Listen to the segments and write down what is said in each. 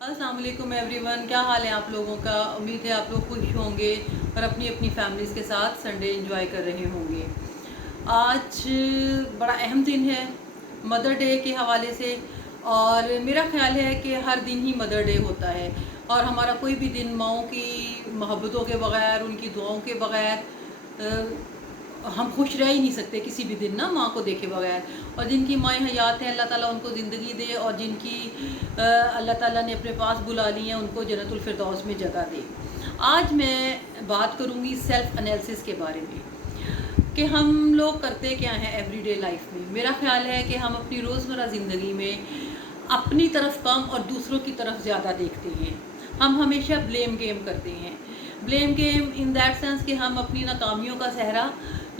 अस्सलाम वालेकुम एवरीवन, क्या हाल है आप लोगों का। उम्मीद है आप लोग खुश होंगे और अपनी अपनी फैमिलीज़ के साथ संडे एंजॉय कर रहे होंगे। आज बड़ा अहम दिन है मदर डे के हवाले से, और मेरा ख्याल है कि हर दिन ही मदर डे होता है और हमारा कोई भी दिन माँओं की मोहब्बतों के बग़ैर, उनकी दुआओं के बग़ैर हम खुश रह ही नहीं सकते किसी भी दिन ना, माँ को देखे बगैर। और जिनकी माएँ हयात हैं, अल्लाह ताला उनको ज़िंदगी दे, और जिनकी अल्लाह ताला ने अपने पास बुला ली हैं उनको जन्नतुल फिरदौस में जगह दे। आज मैं बात करूँगी सेल्फ़ एनालिसिस के बारे में कि हम लोग करते क्या हैं एवरीडे लाइफ में। मेरा ख्याल है कि हम अपनी रोज़मर्रा ज़िंदगी में अपनी तरफ कम और दूसरों की तरफ ज़्यादा देखते हैं। हम हमेशा ब्लेम गेम करते हैं। Blame game in that sense कि हम अपनी नाकामियों का सहरा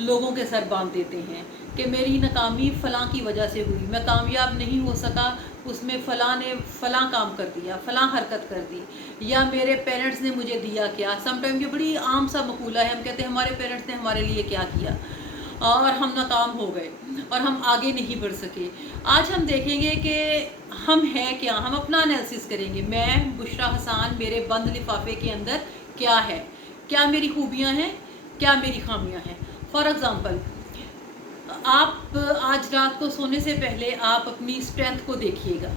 लोगों के सर बांध देते हैं कि मेरी नाकामी फ़लाँ की वजह से हुई, मैं कामयाब नहीं हो सका, उसमें फ़लाँ ने फ़लाँ काम कर दिया, फ़लाँ हरकत कर दी, या मेरे पेरेंट्स ने मुझे दिया क्या। समटाइम ये बड़ी आम सा मकूला है, हम कहते हैं हमारे पेरेंट्स ने हमारे लिए क्या किया और हम नाकाम हो गए और हम आगे नहीं बढ़ सके। आज हम देखेंगे कि हम हैं क्या, हम अपना एनालिसिस करेंगे। मैं बुशरा हसन, मेरे बंद लिफाफे के अंदर क्या है, क्या मेरी खूबियाँ हैं, क्या मेरी खामियाँ हैं। फॉर एग्ज़ाम्पल, आप आज रात को सोने से पहले आप अपनी स्ट्रेंथ को देखिएगा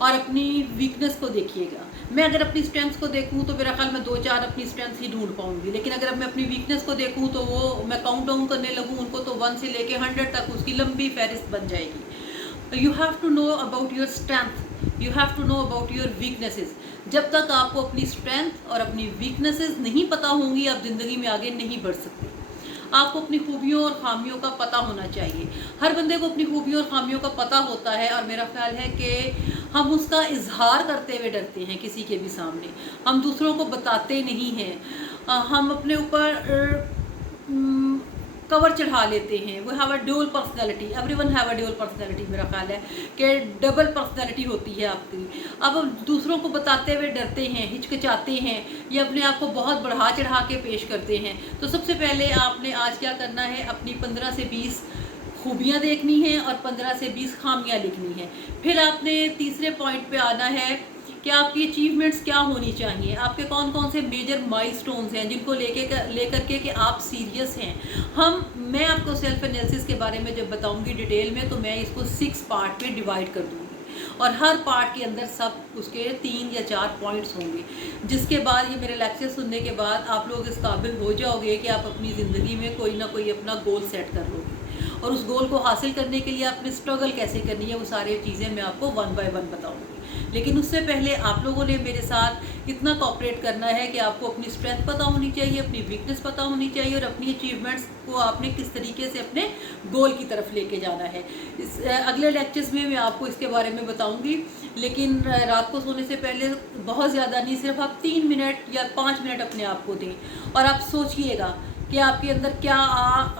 और अपनी वीकनेस को देखिएगा। मैं अगर अपनी स्ट्रेंथ को देखूं तो मेरा ख्याल मैं 2-4 अपनी स्ट्रेंथ ही ढूंढ पाऊंगी, लेकिन अगर मैं अपनी वीकनेस को देखूं तो वो मैं काउंट डाउन करने लगूं उनको, तो 1 से लेके 100 तक उसकी लंबी फहरिस्त बन जाएगी। You have to know about your strength, you have to know about your weaknesses. जब तक आपको अपनी स्ट्रेंथ और अपनी वीकनेसेस नहीं पता होंगी, आप ज़िंदगी में आगे नहीं बढ़ सकते। आपको अपनी खूबियों और खामियों का पता होना चाहिए। हर बंदे को अपनी खूबियों और खामियों का पता होता है, और मेरा ख्याल है कि हम उसका इजहार करते हुए डरते हैं किसी के भी सामने। हम दूसरों को बताते नहीं हैं। हम अपने ऊपर कवर चढ़ा लेते हैं। We have a dual personality, everyone have a dual personality. मेरा ख्याल है कि डबल पर्सनैलिटी होती है आपकी। अब हम दूसरों को बताते हुए डरते हैं, हिचकिचाते हैं, या अपने आप को बहुत बढ़ा चढ़ा के पेश करते हैं। तो सबसे पहले आपने आज क्या करना है, अपनी 15 से 20 खूबियाँ देखनी हैं और 15 से 20 खामियाँ लिखनी हैं। फिर आपने तीसरे पॉइंट पे आना है कि आपकी अचीवमेंट्स क्या होनी चाहिए, आपके कौन कौन से मेजर माइलस्टोन्स हैं जिनको लेकर के कि आप सीरियस हैं। मैं आपको सेल्फ एनालिसिस के बारे में जब बताऊंगी डिटेल में, तो मैं इसको 6 पार्ट में डिवाइड कर दूंगी, और हर पार्ट के अंदर सब उसके 3 या 4 पॉइंट्स होंगे, जिसके बाद ये मेरे लेक्चर सुनने के बाद आप लोग इस काबिल हो जाओगे कि आप अपनी ज़िंदगी में कोई ना कोई अपना गोल सेट कर लोगे, और उस गोल को हासिल करने के लिए आपने स्ट्रगल कैसे करनी है, वो सारी चीज़ें मैं आपको 1 बाय 1 बताऊंगी। लेकिन उससे पहले आप लोगों ने मेरे साथ इतना कोऑपरेट करना है कि आपको अपनी स्ट्रेंथ पता होनी चाहिए, अपनी वीकनेस पता होनी चाहिए, और अपनी अचीवमेंट्स को आपने किस तरीके से अपने गोल की तरफ लेके जाना है। अगले लेक्चर्स में मैं आपको इसके बारे में बताऊंगी। लेकिन रात को सोने से पहले बहुत ज़्यादा नहीं, सिर्फ आप 3 मिनट या 5 मिनट अपने आप को दें, और आप सोचिएगा कि आपके अंदर क्या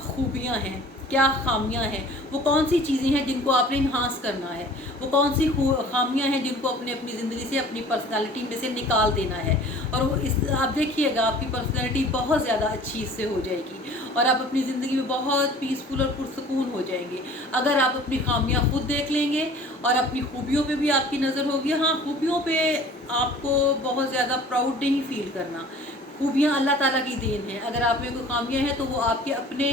खूबियाँ हैं, क्या खामियां हैं, वो कौन सी चीज़ें हैं जिनको आपने इन्हांस करना है, वो कौन सी खामियां हैं जिनको अपने अपनी ज़िंदगी से, अपनी पर्सनालिटी में से निकाल देना है। और वो आप देखिएगा आपकी पर्सनालिटी बहुत ज़्यादा अच्छी इससे हो जाएगी, और आप अपनी ज़िंदगी में बहुत पीसफुल और पुरसकून हो जाएंगे अगर आप अपनी खामियां खुद देख लेंगे और अपनी खूबियों पे भी आपकी नज़र होगी। हाँ, खूबियों पे आपको बहुत ज़्यादा प्राउड नहीं फील करना। खूबियाँ अल्लाह ताला की देन है। अगर आप में कोई खामियाँ हैं तो वो आपके अपने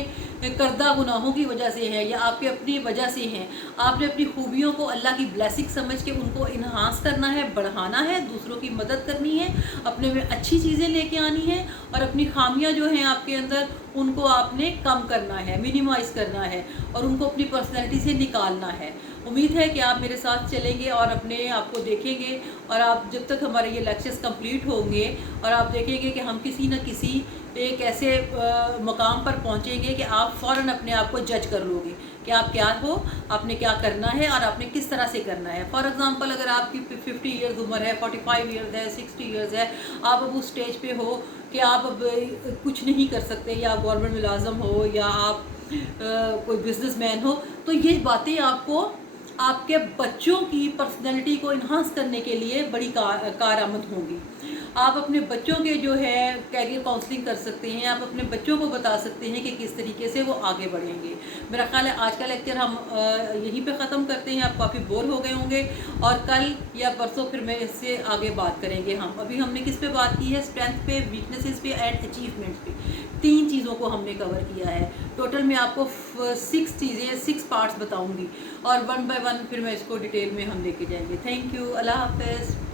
करदा गुनाहों की वजह से है, या आपके अपनी वजह से हैं। आपने अपनी खूबियों को अल्लाह की ब्लेसिंग समझ के उनको इन्हांस करना है, बढ़ाना है, दूसरों की मदद करनी है, अपने में अच्छी चीज़ें लेके आनी है, और अपनी खामियाँ जो हैं आपके अंदर उनको आपने कम करना है, मिनिमाइज़ करना है, और उनको अपनी पर्सनैलिटी से निकालना है। उम्मीद है कि आप मेरे साथ चलेंगे और अपने आप को देखेंगे, और आप जब तक हमारे ये लेक्चर्स कंप्लीट होंगे और आप देखेंगे कि हम किसी न किसी एक ऐसे मकाम पर पहुंचेंगे कि आप फ़ौरन अपने आप को जज कर लोगे कि आप क्या हो, आपने क्या करना है और आपने किस तरह से करना है। फॉर एग्ज़ाम्पल, अगर आपकी 50 ईयर्स उम्र है, 45 ईयर्स है, 60 ईयर्स है, आप अब उस स्टेज पे हो कि आप अब कुछ नहीं कर सकते, या आप गवर्नमेंट मुलाजम हो, या आप कोई बिजनेसमैन हो, तो ये बातें आपको आपके बच्चों की पर्सनैलिटी को इन्हांस करने के लिए बड़ी कारआमद होंगी। आप अपने बच्चों के जो है कैरियर काउंसलिंग कर सकते हैं, आप अपने बच्चों को बता सकते हैं कि किस तरीके से वो आगे बढ़ेंगे। मेरा ख्याल है आज का लेक्चर हम यहीं पे ख़त्म करते हैं। आप काफ़ी बोर हो गए होंगे और कल या परसों फिर मैं इससे आगे बात करेंगे हम। अभी हमने किस पे बात की है? स्ट्रेंथ पे, वीकनेसेस पे एंड अचीवमेंट्स पे। 3 चीज़ों को हमने कवर किया है। टोटल मैं आपको 6 चीज़ें, 6 पार्ट्स बताऊँगी और 1 बाय 1 फिर मैं इसको डिटेल में हम लेके जाएंगे। थैंक यू, अल्लाह हाफ़िज़।